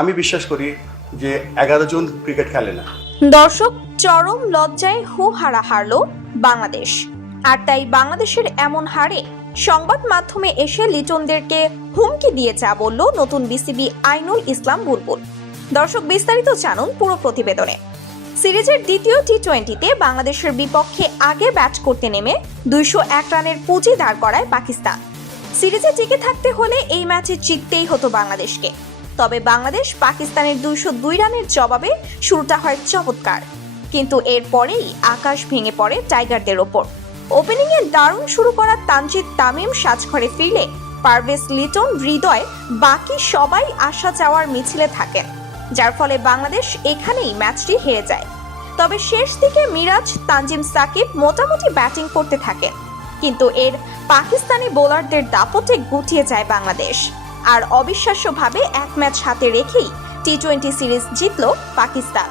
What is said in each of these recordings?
আমি বিশ্বাস করি যে 11 জন ক্রিকেট খেলে না। দর্শক, চরম লজ্জায় হুহারা হারল বাংলাদেশ। আর তাই বাংলাদেশের এমন হারে সংবাদ মাধ্যমে এসে লিটনদেরকে হুমকি দিয়ে যা বলল নতুন বিসিবি আইনুল ইসলাম বুলবুল। দর্শক, বিস্তারিত জানুন পুরো প্রতিবেদনে। সিরিজের দ্বিতীয় টি-20তে বাংলাদেশের বিপক্ষে আগে ব্যাট করতে নেমে 201 রানের পুঁজি দাঁড় করায় পাকিস্তান। সিরিজে টিকে থাকতে হলে এই ম্যাচে জিততেই হতো বাংলাদেশকে। তবে বাংলাদেশ পাকিস্তানের 202 রানের জবাবে শুরুটা হয় চমৎকার, কিন্তু এরপরেই আকাশ ভেঙে পড়ে টাইগারদের ওপর। ওপেনিংয়ে দারুণ শুরু করা তানজিদ তামিম সাজঘরে ফিরলে পারভেজ লিটন, হৃদয়, বাকি সবাই আশা চাওয়ার মিছিলে থাকেন, যার ফলে বাংলাদেশ এখানেই ম্যাচটি হেরে যায়। তবে শেষ দিকে মিরাজ, তানজিম সাকিব মোটামুটি ব্যাটিং করতে থাকেন, কিন্তু এর পাকিস্তানি বোলারদের দাপটে গুটিয়ে যায় বাংলাদেশ। আর অবিশ্বাস্যভাবে এক ম্যাচ হাতে রেখেই টি-20 সিরিজ জিতল পাকিস্তান।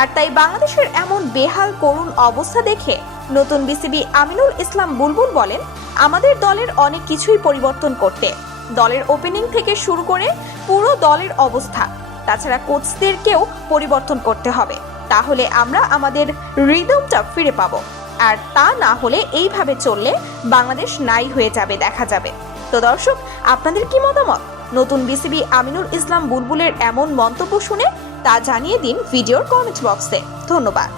আর তাই বাংলাদেশের এমন বেহাল করুণ অবস্থা দেখে নতুন বিসিবি আমিনুল ইসলাম বুলবুল বলেন, আমাদের দলের অনেক কিছুই পরিবর্তন করতে, দলের ওপেনিং থেকে শুরু করে পুরো দলের অবস্থা, তাছাড়া কোচদেরকেও পরিবর্তন করতে হবে, তাহলে আমরা আমাদের রিদমটা ফিরে পাবো। আর তা না হলে এইভাবে চললে বাংলাদেশ নাই হয়ে যাবে, দেখা যাবে। তো দর্শক, আপনাদের কি মতামত নতুন বিসিবি আমিনুল ইসলাম বুলবুলের এমন মন্তব্য শুনে? তা জানিয়ে দিন ভিডিওর কমেন্ট বক্সে। ধন্যবাদ।